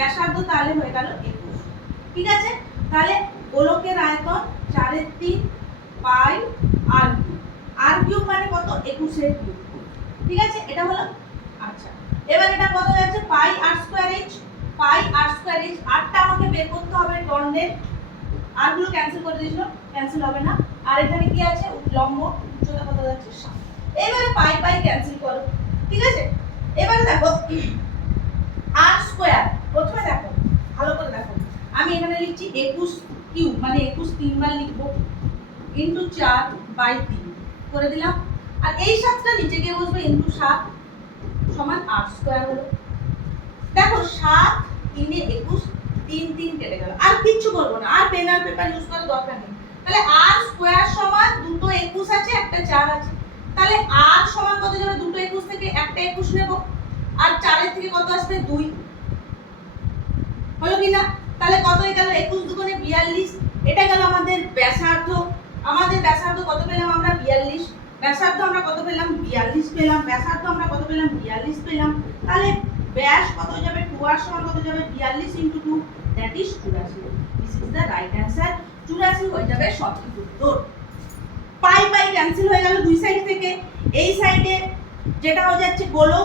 ব্যাসার্ধ তাহলে হয়ে গেল 21। ঠিক আছে, তাহলে গোলকের আয়তন 4/3 পাই আর কিউব। আর কিউব মানে কত? 21 এর কিউব। ঠিক আছে, এটা হলো। আচ্ছা, এবার এটা কত হয়ে যাচ্ছে? পাই আর স্কয়ার এইচ। পাই আর স্কয়ার এইচ, আরটা আমাকে বের করতে হবে দণ্ডের। আর গুলো ক্যান্সেল করে দিয়েছিল, ক্যান্সেল হবে না। আর এখানে কি আছে? লম্ব উচ্চতা কত যাচ্ছে? 7। এবারে পাই পাই ক্যান্সেল করো। ঠিক আছে, এবারে দেখো আর স্কয়ার। প্রথমে দেখো, ভালো করে দেখো, আমি এখানে লিখছি 21 কিউব, মানে 21 তিনবার লিখবো, ইনটু 4/3 করে দিলাম। আর এই 7টা নিচে গিয়ে বসবে, ইনটু 7 সমান আর স্কয়ার হলো। দেখো 7 3 এ 21, 3 3 কেটে গেল। আর কিচ্ছু করব না, আর পেন আর পেপার ইউজ করার দরকার নেই। তাহলে আর স্কয়ার সমান দুটো 21 আছে, একটা 4 আছে। তাহলে আর সমান কত যাবে? দুটো 21 থেকে একটা 21 নেব, আর 4 এর থেকে কত আসবে? 2। হলো কিনা? তাহলে কত হয়ে গেল? 21 দুগুণে 42। এটা গেল আমাদের ব্যাসার্ধ। আমাদের ব্যাসার্ধ কত পেলাম আমরা? 42। ব্যাসার্ধ আমরা কত পেলাম? 42 পেলাম। ব্যাসার্ধ আমরা কত পেলাম? 42 পেলাম। তাহলে ব্যাস কত হয়ে যাবে? 2r সমান কত যাবে? 42 * 2, that is 84। This is the right answer. 84 হয়ে যাবে সঠিক উত্তর। পাই পাই ক্যান্সেল হয়ে গেল দুই সাইড থেকে। এই সাইডে যেটা হয়ে যাচ্ছে গোলক